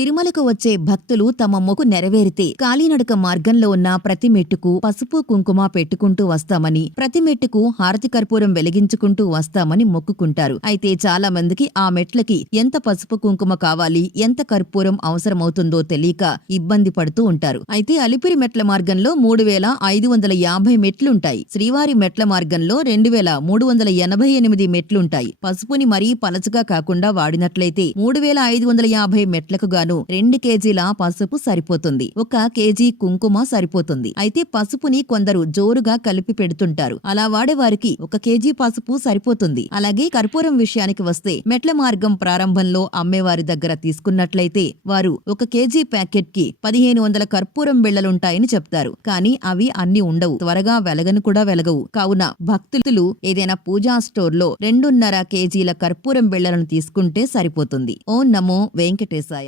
తిరుమలకు వచ్చే భక్తులు తమ మొక్కు నెరవేరితే కాలినడక మార్గంలో ఉన్న ప్రతి మెట్టుకు పసుపు కుంకుమ పెట్టుకుంటూ వస్తామని, ప్రతి మెట్టుకు హారతి కర్పూరం వెలిగించుకుంటూ వస్తామని మొక్కుకుంటారు. అయితే చాలా మందికి ఆ మెట్లకి ఎంత పసుపు కుంకుమ కావాలి, ఎంత కర్పూరం అవసరమవుతుందో తెలియక ఇబ్బంది పడుతూ ఉంటారు. అయితే అలిపిరి మెట్ల మార్గంలో 3550 మెట్లుంటాయి. శ్రీవారి మెట్ల మార్గంలో 2388 మెట్లుంటాయి. పసుపుని మరీ పలచగా కాకుండా వాడినట్లయితే 3550 మెట్లకు 2 కేజీల పసుపు సరిపోతుంది. 1 కేజీ కుంకుమ సరిపోతుంది. అయితే పసుపుని కొందరు జోరుగా కలిపి పెడుతుంటారు. అలా వాడేవారికి 1 కేజీ పసుపు సరిపోతుంది. అలాగే కర్పూరం విషయానికి వస్తే మెట్ల మార్గం ప్రారంభంలో అమ్మేవారి దగ్గర తీసుకున్నట్లయితే వారు 1 కేజీ ప్యాకెట్ కి 1500 కర్పూరం బిళ్లలుంటాయని చెప్తారు. కానీ అవి అన్ని ఉండవు. త్వరగా వెలగను కూడా వెలగవు. కావున భక్తులు ఏదైనా పూజా స్టోర్ లో 2.5 కేజీల కర్పూరం బిళ్లలను తీసుకుంటే సరిపోతుంది. ఓం నమో వెంకటేశాయ.